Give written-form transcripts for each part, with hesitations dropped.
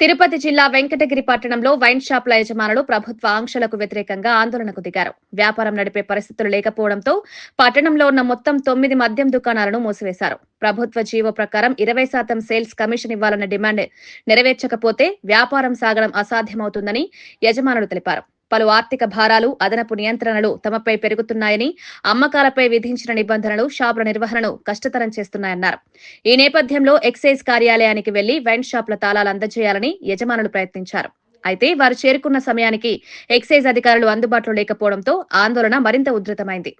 తిరుపతి జిల్లా వెంకటగిరి పట్టణంలో వైన్ షాపుల యజమానులు ప్రభుత్వ ఆంక్షలకు వ్యతిరేకంగా ఆందోళనకు దిగారు. వ్యాపారం నడిపే పరిస్థితులు లేకపోవడంతో పట్టణంలో ఉన్న మొత్తం 9 మద్యం దుకాణాలను మూసివేశారు. ప్రభుత్వ జీవో ప్రకారం 20% సేల్స్ కమిషన్ ఇవ్వాలన్న డిమాండ్ నెరవేర్చకపోతే వ్యాపారం సాగడం అసాధ్యమవుతుందని యజమానులు తెలిపారు. పలు ఆర్థిక భారాలు, అదనపు నియంత్రణలు తమపై పెరుగుతున్నాయని, అమ్మకాలపై విధించిన నిబంధనలు షాపుల నిర్వహణను కష్టతరం చేస్తున్నాయన్నారు. ఈ నేపథ్యంలో ఎక్సైజ్ కార్యాలయానికి వెళ్లి వైన్ షాపుల తాళాలు అందజేయాలని యజమానులు ప్రయత్నించారు. అయితే వారు చేరుకున్న సమయానికి ఎక్సైజ్ అధికారులు అందుబాటులో లేకపోవడంతో ఆందోళన మరింత ఉధృతమైంది.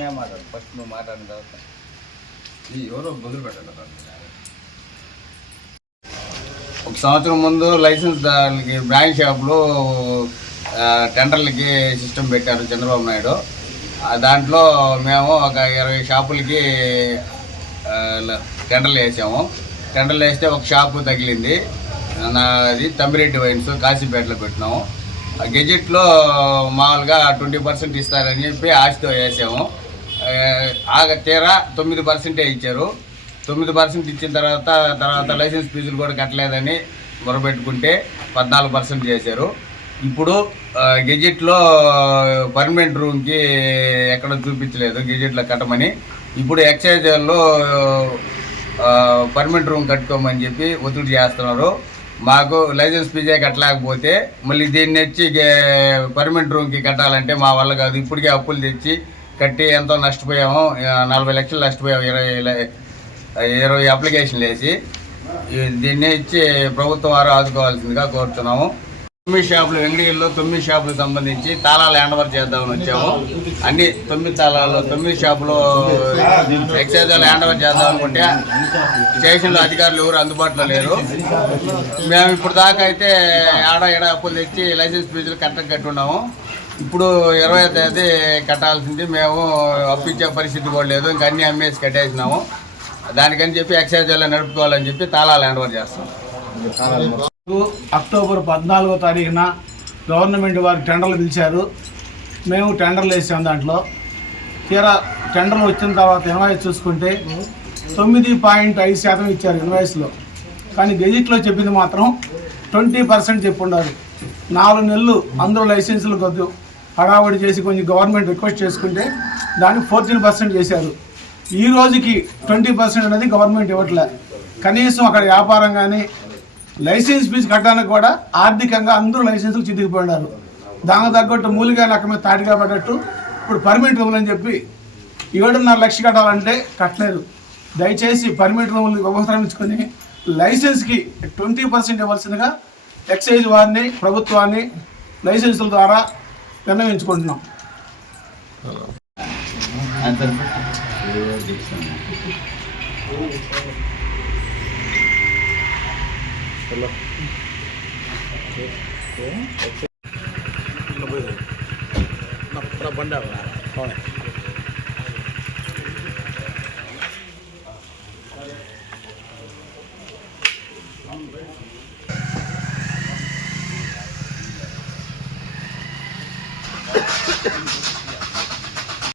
నేను మాట్లాడు ఫస్ట్ నువ్వు మాట్లాడిన తర్వాత ఎవరో మొదలు పెట్టాలి. ఒక సంవత్సరం ముందు లైసెన్స్ దానికి బ్రాంచ్ షాపులో టెండర్లకి సిస్టమ్ పెట్టారు చంద్రబాబు నాయుడు. దాంట్లో మేము ఒక 20 షాపులకి టెండర్లు వేసాము. టెండర్లు వేస్తే ఒక షాపు తగిలింది. అది తమ్మిరెడ్డి వైన్స్ కాశీపేటలో పెట్టినాము. గెజెట్లో మామూలుగా 20% ఇస్తారని చెప్పి ఆశతో వేసాము. తీరా 9% ఇచ్చారు. 9% ఇచ్చిన తర్వాత లైసెన్స్ ఫీజులు కూడా కట్టలేదని మొరబెట్టుకుంటే 14% చేశారు. ఇప్పుడు గెజెట్లో పర్మనెంట్ రూమ్కి ఎక్కడ చూపించలేదు గెజెట్లో కట్టమని. ఇప్పుడు ఎక్సైజ్లో పర్మనెంట్ రూమ్ కట్టుకోమని చెప్పి ఒత్తిడి చేస్తున్నారు. మాకు లైసెన్స్ ఫీజే కట్టలేకపోతే మళ్ళీ దీన్ని వచ్చి పర్మనెంట్ రూమ్కి కట్టాలంటే మా వల్ల కాదు. ఇప్పటికే అప్పులు తెచ్చి కట్టి ఎంతో నష్టపోయాము. 40 లక్షలు నష్టపోయాము. 20 అప్లికేషన్లు వేసి దీన్ని ఇచ్చి ప్రభుత్వం వారు ఆదుకోవాల్సిందిగా కోరుతున్నాము. 9 షాపులు వెంకటగిరిలో 9 షాపులకు సంబంధించి తాళాలు హ్యాండ్ ఓవర్ చేద్దామని వచ్చాము. అన్ని 9 తాళాలు 9 షాపులు ఎక్సైజ్ హ్యాండ్ ఓవర్ చేద్దాం అనుకుంటే స్టేషన్లో అధికారులు ఎవరు అందుబాటులో లేరు. మేము ఇప్పుడు దాకా అయితే ఏడా అప్పులు తెచ్చి లైసెన్స్ ఫీజులు కట్టున్నాము. ఇప్పుడు 20వ తేదీ కట్టాల్సింది. మేము అప్పిచ్చే పరిస్థితి కూడా లేదు. ఇంకా అన్ని అమ్మేసి కట్టేసినాము. దానికని చెప్పి ఎక్సైజ్ నడుపుకోవాలని చెప్పి తాళాలు హ్యాండ్ ఓవర్ చేస్తాం. అక్టోబర్ 14వ తారీఖున గవర్నమెంట్ వారు టెండర్లు పిలిచారు. మేము టెండర్లు వేసాము. దాంట్లో తీరా టెండర్లు వచ్చిన తర్వాత ఇన్వాయిస్ చూసుకుంటే 9.5% ఇచ్చారు ఇన్వాయిస్లో. కానీ గెజిట్లో చెప్పింది మాత్రం 20% చెప్పుండాలి. 4 నెలలు అందరూ లైసెన్సులు కొద్ది హడావడి చేసి కొంచెం గవర్నమెంట్ రిక్వెస్ట్ చేసుకుంటే దాన్ని 14% చేశారు. ఈ రోజుకి 20% అనేది గవర్నమెంట్ ఇవ్వట్లే. కనీసం అక్కడ వ్యాపారం కానీ లైసెన్స్ ఫీజు కట్టడానికి కూడా ఆర్థికంగా అందరూ లైసెన్సులు చితికిపోయినారు. దానికి తగ్గట్టు మూలిగా నక్క మీద తాటిగా పడ్డట్టు ఇప్పుడు పర్మిట్ రూములు అని చెప్పి 7.5 లక్షలు కట్టాలంటే కట్టలేదు. దయచేసి పర్మిట్ రూములు ఉపసంహరించుకొని లైసెన్స్కి 20% ఇవ్వాల్సిందిగా ఎక్సైజ్ వారిని ప్రభుత్వాన్ని లైసెన్సుల ద్వారా విన్నవించుకుంటున్నాం. బండి